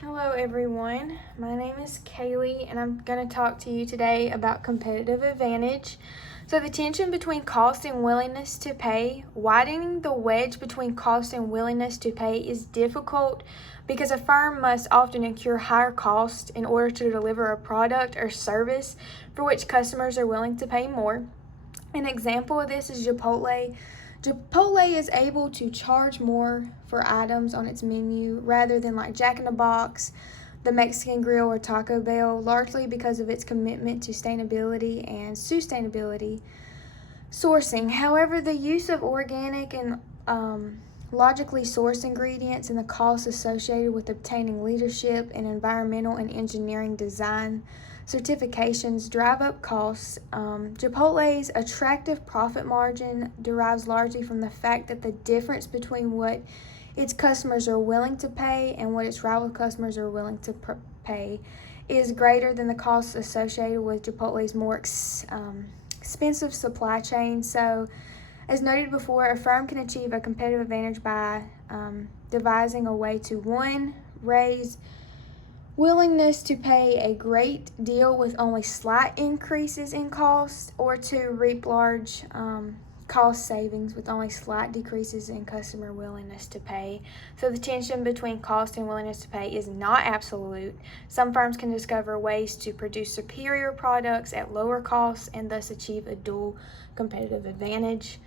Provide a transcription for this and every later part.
Hello everyone, my name is Kayli and I'm going to talk to you today about competitive advantage. So the tension between cost and willingness to pay, widening the wedge between cost and willingness to pay is difficult because a firm must often incur higher costs in order to deliver a product or service for which customers are willing to pay more. An example of this is Chipotle. Chipotle is able to charge more for items on its menu rather than like Jack in the Box, the Mexican Grill, or Taco Bell, largely because of its commitment to sustainability and sustainability sourcing. However, the use of organic and logically sourced ingredients and the costs associated with obtaining leadership in environmental and engineering design certifications drive up costs. Chipotle's attractive profit margin derives largely from the fact that the difference between what its customers are willing to pay and what its rival customers are willing to pay is greater than the costs associated with Chipotle's more expensive supply chain. So, as noted before, a firm can achieve a competitive advantage by devising a way to, one, raise willingness to pay a great deal with only slight increases in cost, or two, reap large cost savings with only slight decreases in customer willingness to pay. So the tension between cost and willingness to pay is not absolute. Some firms can discover ways to produce superior products at lower costs and thus achieve a dual competitive advantage.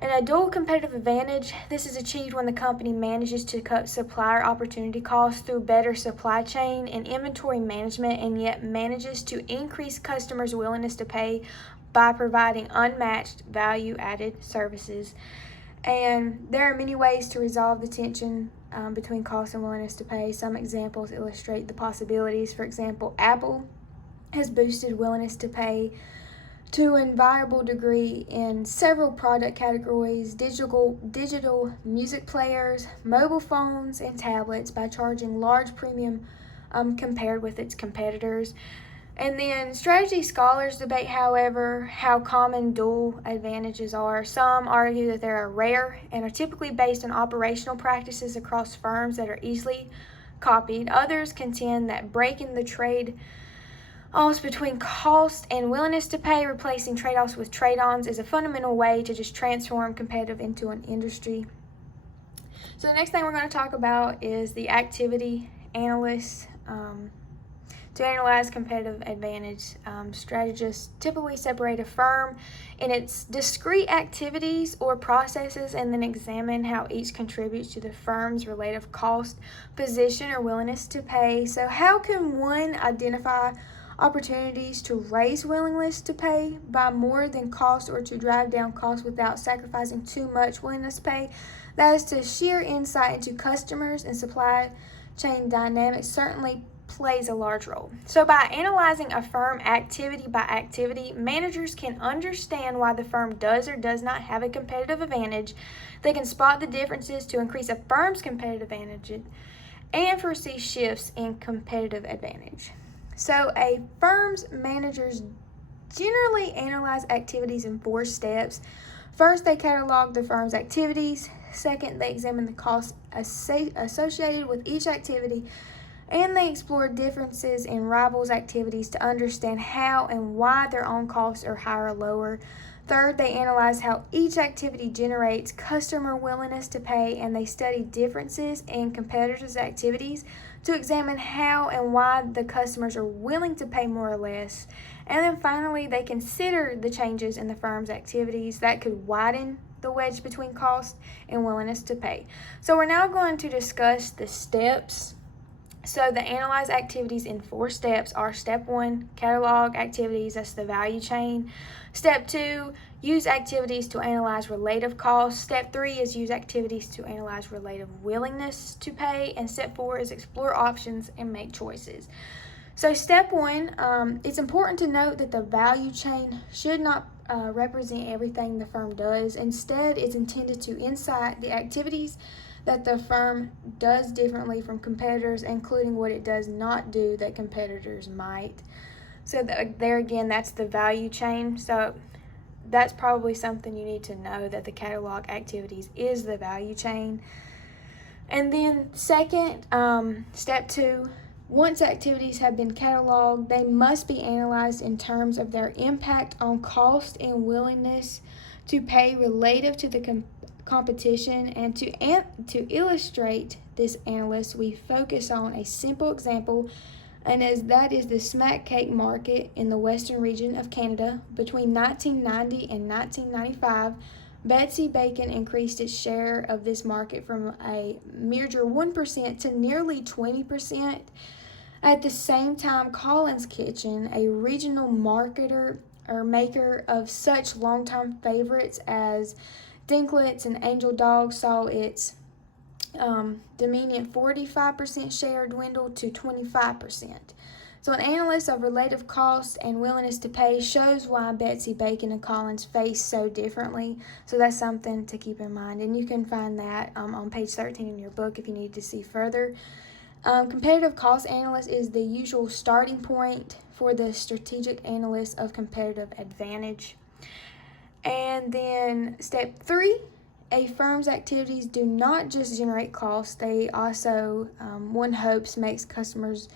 And a dual competitive advantage, this is achieved when the company manages to cut supplier opportunity costs through better supply chain and inventory management, and yet manages to increase customers' willingness to pay by providing unmatched value-added services. And there are many ways to resolve the tension between cost and willingness to pay. Some examples illustrate the possibilities. For example, Apple has boosted willingness to pay to an invaluable degree in several product categories: digital music players, mobile phones, and tablets, by charging large premium compared with its competitors. And then strategy scholars debate, however, how common dual advantages are. Some argue that they are rare and are typically based on operational practices across firms that are easily copied. Others contend that breaking the trade-offs between cost and willingness to pay, replacing trade-offs with trade-ons, is a fundamental way to just transform competitive into an industry. So the next thing we're going to talk about is the activity analysts. To analyze competitive advantage, strategists typically separate a firm in its discrete activities or processes and then examine how each contributes to the firm's relative cost, position, or willingness to pay. So how can one identify opportunities to raise willingness to pay by more than cost, or to drive down costs without sacrificing too much willingness to pay? That is, to sheer insight into customers and supply chain dynamics certainly plays a large role. So by analyzing a firm activity by activity, managers can understand why the firm does or does not have a competitive advantage. They can spot the differences to increase a firm's competitive advantage and foresee shifts in competitive advantage. So a firm's managers generally analyze activities in 4 steps. First, they catalog the firm's activities. Second, they examine the costs associated with each activity, and they explore differences in rivals' activities to understand how and why their own costs are higher or lower. Third, they analyze how each activity generates customer willingness to pay, and they study differences in competitors' activities to examine how and why the customers are willing to pay more or less. And then finally, they consider the changes in the firm's activities that could widen the wedge between cost and willingness to pay. So we're now going to discuss the steps. So the analyze activities in 4 steps are: step 1, catalog activities, that's the value chain. Step 2, use activities to analyze relative costs. Step 3 is use activities to analyze relative willingness to pay. And step 4 is explore options and make choices. So step 1, it's important to note that the value chain should not represent everything the firm does. Instead, it's intended to insight the activities that the firm does differently from competitors, including what it does not do that competitors might. So there again, that's the value chain. So that's probably something you need to know, that the catalog activities is the value chain. And then second, step 2, once activities have been cataloged, they must be analyzed in terms of their impact on cost and willingness to pay relative to the competition. And to illustrate this analysis, we focus on a simple example, and as that is the smack cake market in the western region of Canada. Between 1990 and 1995, Betsy Bacon increased its share of this market from a mere 1% to nearly 20%. At the same time, Collins Kitchen, a regional marketer or maker of such longtime favorites as Dinklets and Angel Dog, saw its dominant 45% share dwindle to 25%. So an analysis of relative cost and willingness to pay shows why Betsy Bacon and Collins face so differently. So that's something to keep in mind. And you can find that on page 13 in your book if you need to see further. Competitive cost analysis is the usual starting point for the strategic analyst of competitive advantage. And then step 3, a firm's activities do not just generate costs, they also, one hopes, makes customers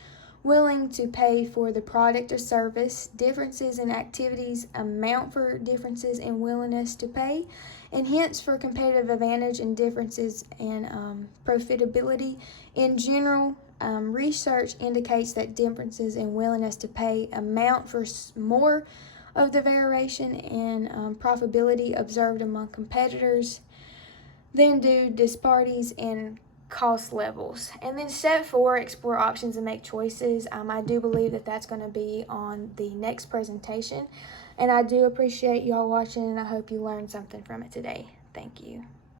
willing to pay for the product or service. Differences in activities amount for differences in willingness to pay, and hence for competitive advantage and differences in profitability. In general, research indicates that differences in willingness to pay amount for more of the variation in profitability observed among competitors than do disparities in cost levels. And then step 4, explore options and make choices. I do believe that that's going to be on the next presentation, and I do appreciate y'all watching, and I hope you learned something from it today. Thank you.